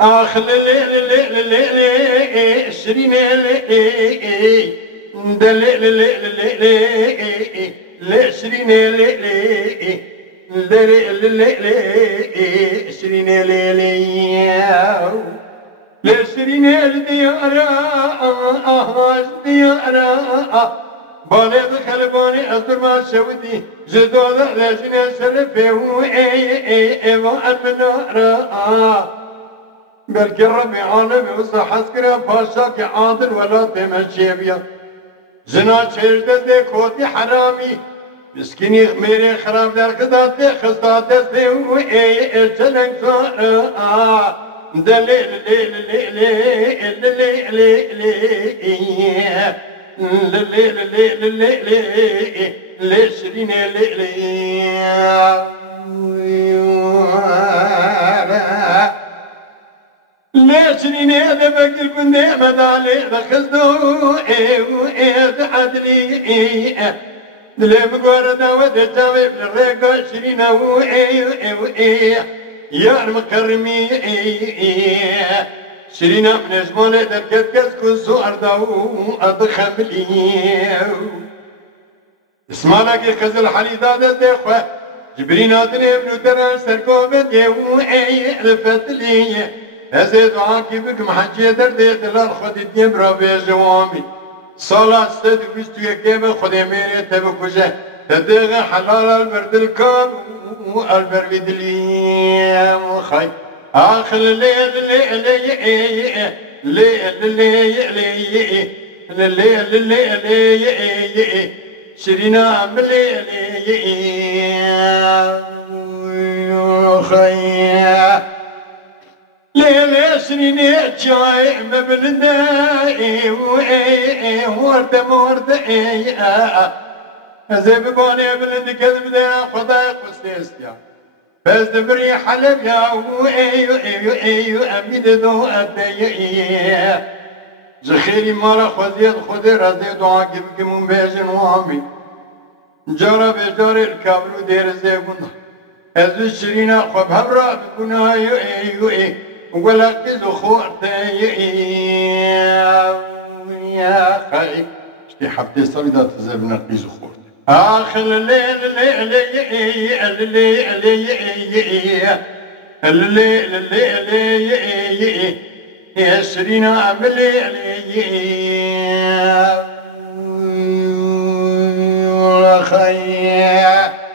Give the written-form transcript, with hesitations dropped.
آخ شرينة شرينة شرينة لا شرينة الديارة ديارة بالغ خلباني أصدر ما شودي جدود لجنة سلفه وإيوان منارة بلكي ربي عالمي وصح عسكرة باشاك عادل ولا تمشي بيا زنا شرد دي كوتي حرامي مسكيني خميري خراب در قداتي خصداتي سيو چلنگ سارا دليل شرينة ليش شرينة هذا بقل بندي مدالي رخصدو عدلي دلي بقورة ودجاوي بالرقا شرينة يا المكرمي شرينة من جمالة دركت كسكو سوار داو أضخملي اسمع لك خزل حالي دادة دخوة جبرين آدني ابن ترى سرقوبة يو الفتلي هزي دعاكي بك محجي دردي دلال خود الدين برابي جوامي صلاة سد وشتو يكيب خودي ميري تبكوشة تدغ حلال البرد الكام والبرد اللي مخي آخر الليل الليل شرينا مليل خي ليلة شرينة جاي مبلداي ورد زي بباني بلد كذب دا خداي قستيستيا بس دبري حلب يا أميد دو أدي زخيري مرة خذيت خذي رضي دعاك بكمون بيجن وامي جرى بجاري الكابلو دير زي قلنا هزو شرينا خب هبرا بكنا ولا كذو خورتي يا خي اشتي حبتي صليدات زبنا قيزو خورتي آخر الليل الليل يا شرينا عملي خي